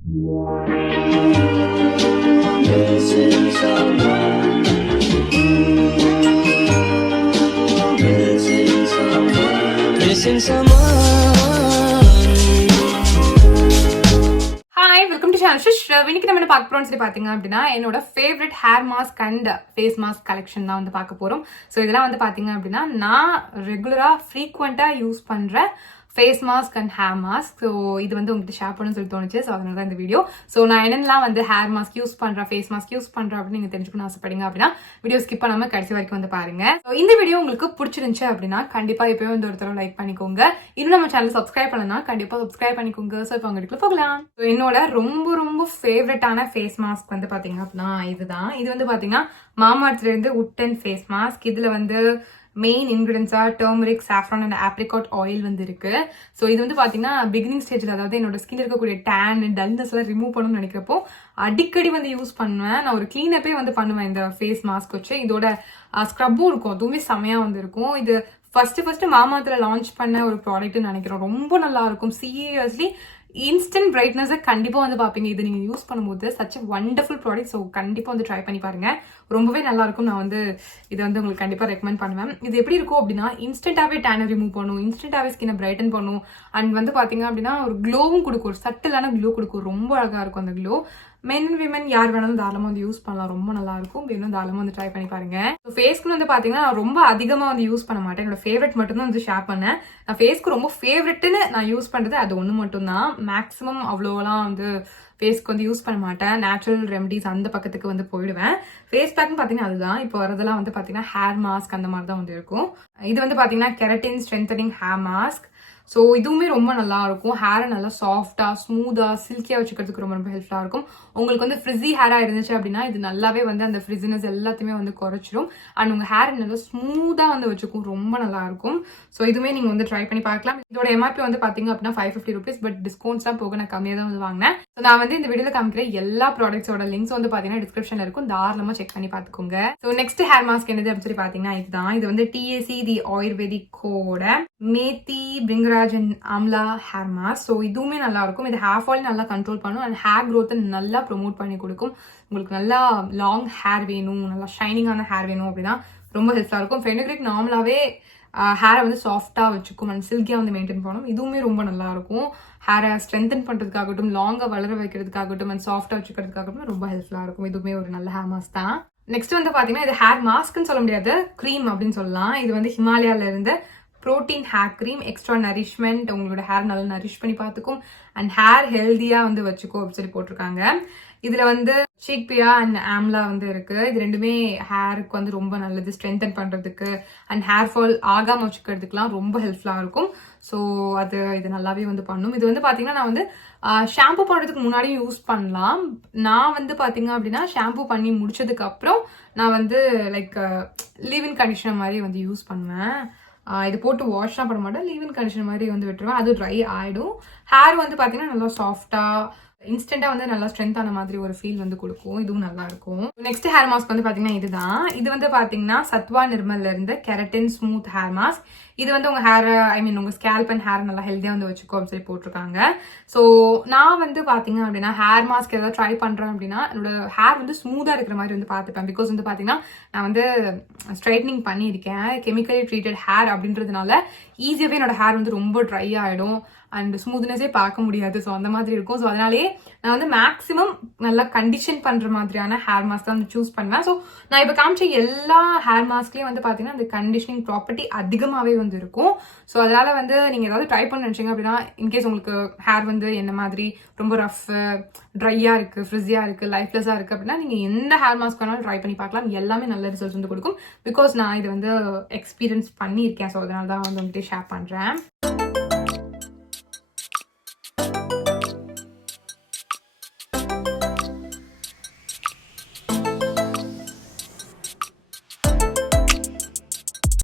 Hi, welcome to channel Shrav. இன்னைக்கு நம்ம என்ன பார்க்க போறோம்னு சொல்லி பார்த்தீங்க அப்படின்னா, என்னோட favourite hair mask and face mask collection தான் வந்து பார்க்க போறோம். ஸோ இதெல்லாம் வந்து பார்த்தீங்க அப்படின்னா, நான் ரெகுலராக ஃப்ரீக்வெண்ட்டாக யூஸ் பண்ணுற face mask and hair mask. So இது வந்து உங்ககிட்ட ஷேர் பண்ணணும்னு சொல்லி தோணுச்சு. ஸோ அதனால தான் இந்த வீடியோ. ஸோ நான் என்னென்னலாம் வந்து ஹேர் மாஸ்க் யூஸ் பண்ணுறேன், ஃபேஸ் மாஸ்க் யூஸ் பண்ணுறேன் அப்படின்னு நீங்கள் தெரிஞ்சுக்கணும்னு ஆசைப்படுங்க அப்படின்னா வீடியோ ஸ்கிப் பண்ணாமல் கடைசி வரைக்கும் வந்து பாருங்க. ஸோ இந்த வீடியோ உங்களுக்கு பிடிச்சிருந்துச்சு அப்படின்னா கண்டிப்பாக இப்போயும் வந்து ஒருத்தர லைக் பண்ணிக்கோங்க. இன்னும் நம்ம சேனல் சப்ஸ்கிரைப் பண்ணலாம், கண்டிப்பாக சப்ஸ்கிரைப் பண்ணிக்கோங்க. ஸோ இப்போ உங்களுக்கு போகலாம். ஸோ என்னோட ரொம்ப ஃபேவரட்டான ஃபேஸ் மாஸ்க் வந்து பார்த்தீங்க அப்படின்னா இதுதான். இது வந்து பார்த்தீங்கன்னா மாமார்த்லேருந்து உட்டன் ஃபேஸ் மாஸ்க். இதில் வந்து மெயின் இன்கிரீடியன்ஸா turmeric, saffron and apricot oil வந்து இருக்கு. ஸோ இது வந்து பார்த்தீங்கன்னா பிகினிங் ஸ்டேஜில், அதாவது என்னோட ஸ்கின் இருக்கக்கூடிய டேன் டல்னஸ் எல்லாம் ரிமூவ் பண்ணணும்னு நினைக்கிறப்போ அடிக்கடி வந்து யூஸ் பண்ணுவேன். நான் ஒரு கிளீனப்பே வந்து பண்ணுவேன் இந்த ஃபேஸ் மாஸ்க் வச்சு. இதோட ஸ்க்ரப்பும் இருக்கும், அதுவுமே செமையா வந்து இருக்கும். இது ஃபர்ஸ்ட் மாமாத்துல லான்ச் பண்ண ஒரு ப்ராடக்ட்னு நினைக்கிறோம். ரொம்ப நல்லா இருக்கும். சீரியஸ்லி இன்ஸ்டன்ட் பிரைட்னஸை கண்டிப்பாக வந்து பார்ப்பீங்க இது நீங்கள் யூஸ் பண்ணும்போது. Such a wonderful product. So கண்டிப்பாக வந்து ட்ரை பண்ணி பாருங்க, ரொம்பவே நல்லா இருக்கும். நான் வந்து இதை வந்து உங்களுக்கு கண்டிப்பாக ரெக்கமெண்ட் பண்ணுவேன். இது எப்படி இருக்கும் அப்படின்னா, இன்ஸ்டன்ட்டாகவே டேனை ரிமூவ் பண்ணும், இன்ஸ்டன்ட்டாகவே ஸ்கின்னை பிரைட்டன் பண்ணும். அண்ட் வந்து பார்த்தீங்க அப்படின்னா ஒரு க்ளோவும் கொடுக்கும், ஒரு சட்டிலான க்ளோ கொடுக்கும். ரொம்ப அழகாக இருக்கும் அந்த க்ளோ. மென் அண்ட் விமன் யார் வேணாலும் தாராளமாக வந்து யூஸ் பண்ணலாம், ரொம்ப நல்லா இருக்கும். வேணும் தாராளமாக வந்து ட்ரை பண்ணி பாருங்க. ஃபேஸ்க்கு வந்து பார்த்தீங்கன்னா ரொம்ப அதிகமாக வந்து யூஸ் பண்ண மாட்டேன். என்னோட ஃபேவரட் மட்டும் தான் வந்து ஷேர் பண்ணேன். நான் ஃபேஸ்க்கு ரொம்ப ஃபேவரட்னு நான் யூஸ் பண்ணுறது அது ஒன்று மட்டும்தான். மேக்ஸிமம் அவ்வளோலாம் வந்து ஃபேஸ்க்கு வந்து யூஸ் பண்ண மாட்டேன். நேச்சுரல் ரெமடிஸ் அந்த பக்கத்துக்கு வந்து போயிடுவேன். ஃபேஸ் பேக்னு பார்த்தீங்கன்னா அதுதான். இப்போ வரதெல்லாம் வந்து பார்த்தீங்கன்னா ஹேர் மாஸ்க் அந்த மாதிரி தான் வந்து இருக்கும். இது வந்து பார்த்தீங்கன்னா keratin strengthening hair mask. So இதுவுமே ரொம்ப நல்லா இருக்கும். ஹேரை நல்லா சாஃப்டாக ஸ்மூத்தாக சில்கியாக வச்சுக்கிறதுக்கு ரொம்ப ஹெல்ப்ஃபுல்லாக இருக்கும். உங்களுக்கு வந்து ஃப்ரிஸி ஹேராக இருந்துச்சு அப்படின்னா இது நல்லாவே வந்து அந்த ஃப்ரிஸினஸ் எல்லாத்தையுமே வந்து குறைச்சிடும். அண்ட் உங்கள் ஹேர் நல்லா ஸ்மூத்தாக வந்து வச்சுக்கும், ரொம்ப நல்லா இருக்கும். ஸோ இதுவுமே நீங்கள் வந்து ட்ரை பண்ணி பார்க்கலாம். இதோட எம்ஆர்பி வந்து பார்த்தீங்க அப்படின்னா 550 rupees. பட் டிஸ்கவுண்ட்ஸ்லாம் போக நான் கம்மியாக தான் வந்து வாங்கினேன். ஸோ நான் வந்து இந்த வீடியோவில் காமிக்கிற எல்லா ப்ராடக்ட்ஸோட லிங்க்ஸ் வந்து பார்த்தீங்கன்னா டிஸ்கிரிப்ஷனில் இருக்கும், தாராளமாக செக் பண்ணி பார்த்துக்கோங்க. ஸோ நெக்ஸ்ட் ஹேர் மாஸ்க் என்னது அப்படின்னு சொல்லி பார்த்தீங்கன்னா இதுதான். இது வந்து TAC தி ஆயுர்வேதிக் கோட methi bhringraj and amla hair mask. So இதுவுமே நல்லா இருக்கும். இது ஹேர் ஃபால் நல்லா கண்ட்ரோல் பண்ணும் அண்ட் ஹேர் க்ரோத்தை நல்லா ப்ரொமோட் பண்ணி கொடுக்கும். உங்களுக்கு நல்லா லாங் ஹேர் வேணும், நல்லா ஷைனிங்கான ஹேர் வேணும் அப்படின்னா ரொம்ப ஹெல்ப்ஃபுல்லாக இருக்கும். ஃபெனுக்ரிக் நார்மலாகவே ஹேரை வந்து சாஃப்டாக வச்சுக்கும் அண்ட் சில்கியாக வந்து மெயின்டைன் பண்ணும். இதுவுமே ரொம்ப நல்லா இருக்கும். ஹேரை ஸ்ட்ரென்தன் பண்ணுறதுக்காகட்டும், லாங்காக வளர வைக்கிறதுக்காகட்டும் அண்ட் சாஃப்டாக வச்சுக்கிறதுக்காகட்டும் ரொம்ப ஹெல்ப்ஃபுல்லாக இருக்கும். இதுவுமே ஒரு நல்ல ஹேர் மாஸ்க் தான். நெக்ஸ்ட் வந்து பார்த்தீங்கன்னா இது ஹேர் மாஸ்க்னு சொல்ல முடியாது, க்ரீம் அப்படின்னு சொல்லலாம். இது வந்து ஹிமாலயால இருந்து protein hair cream. Extra nourishment, உங்களோட ஹேர் நல்லா நரிஷ் பண்ணி பார்த்துக்கும் அண்ட் ஹேர் ஹெல்தியாக வந்து வச்சுக்கும் அப்படின்னு சொல்லி போட்டிருக்காங்க. இதில் வந்து சீக்பியா அண்ட் ஆம்லா வந்து இருக்கு. இது ரெண்டுமே ஹேருக்கு வந்து ரொம்ப நல்லது, ஸ்ட்ரென்தன் பண்ணுறதுக்கு அண்ட் ஹேர் ஃபால் ஆகாமல் வச்சுக்கிறதுக்குலாம் ரொம்ப ஹெல்ப்ஃபுல்லாக இருக்கும். ஸோ இது நல்லாவே வந்து பண்ணும். இது வந்து பார்த்தீங்கன்னா நான் வந்து ஷாம்பு பண்ணுறதுக்கு முன்னாடியும் யூஸ் பண்ணலாம். நான் வந்து பார்த்தீங்க அப்படின்னா ஷாம்பு பண்ணி முடிச்சதுக்கு அப்புறம் நான் வந்து லைக் லீவ்-இன் கண்டிஷனர் மாதிரி வந்து யூஸ் பண்ணுவேன். இது போட்டு வாஷ்லாம் பண்ண மாட்டேன், லீவ்-இன் கண்டிஷனர் மாதிரி வந்து விட்டுருவேன். அது ட்ரை ஆகிடும். ஹேர் வந்து பார்த்தீங்கன்னா நல்லா சாஃப்டாக இன்ஸ்டன்ட்டாக வந்து நல்லா ஸ்ட்ரென்த்தான மாதிரி ஒரு ஃபீல் வந்து கொடுக்கும். இதுவும் நல்லா இருக்கும். நெக்ஸ்ட் ஹேர் மாஸ்க் வந்து பார்த்தீங்கன்னா இதுதான். இது வந்து பார்த்தீங்கன்னா சத்வா நிர்மல்ல இருந்து கெரட்டின் ஸ்மூத் ஹேர் மாஸ்க். இது வந்து உங்கள் ஹேர் உங்கள் ஸ்கேல்ப் அண்ட் ஹேர் நல்லா ஹெல்த்தியாக வந்து வச்சுக்கோ அப்படின்னு சொல்லி போட்டிருக்காங்க. ஸோ நான் வந்து பார்த்தீங்க அப்படின்னா ஹேர் மாஸ்க் ஏதாவது ட்ரை பண்ணுறேன் அப்படின்னா என்னோட ஹேர் வந்து ஸ்மூத்தாக இருக்கிற மாதிரி வந்து பார்த்துப்பேன். பிகாஸ் வந்து பார்த்தீங்கன்னா நான் வந்து ஸ்ட்ரைட்னிங் பண்ணியிருக்கேன். கெமிக்கலி ட்ரீட்டட் ஹேர் அப்படின்றதுனால ஈஸியாகவே என்னோட ஹேர் வந்து ரொம்ப ட்ரை ஆகிடும் அண்ட் ஸ்மூத்னஸே பார்க்க முடியாது. ஸோ அந்த மாதிரி இருக்கும். ஸோ அதனாலேயே நான் வந்து மேக்ஸிமம் நல்லா கண்டிஷன் பண்ணுற மாதிரியான ஹேர் மாஸ்க் தான் வந்து சூஸ் பண்ணுவேன். ஸோ நான் இப்போ காமிச்ச எல்லா ஹேர் மாஸ்க்லேயும் வந்து பார்த்தீங்கன்னா அந்த கண்டிஷனிங் ப்ராப்பர்ட்டி அதிகமாகவே வந்து இருக்கும். ஸோ அதனால வந்து நீங்கள் ஏதாவது ட்ரை பண்ண நினச்சிங்க அப்படின்னா, இன்கேஸ் உங்களுக்கு ஹேர் வந்து என்ன மாதிரி ரொம்ப ரஃப், ட்ரையாக இருக்குது, ஃப்ரிஸியாக இருக்குது, லைஃப்லெஸ்ஸாக இருக்குது அப்படின்னா நீங்கள் எந்த ஹேர் மாஸ்க் வேணாலும் ட்ரை பண்ணி பார்க்கலாம். எல்லாமே நல்ல ரிசல்ட்ஸ் வந்து கொடுக்கும். பிகாஸ் நான் இதை வந்து எக்ஸ்பீரியன்ஸ் பண்ணியிருக்கேன். ஸோ அதனால தான் வந்து உங்கள்கிட்ட ஷேர் பண்ணுறேன்.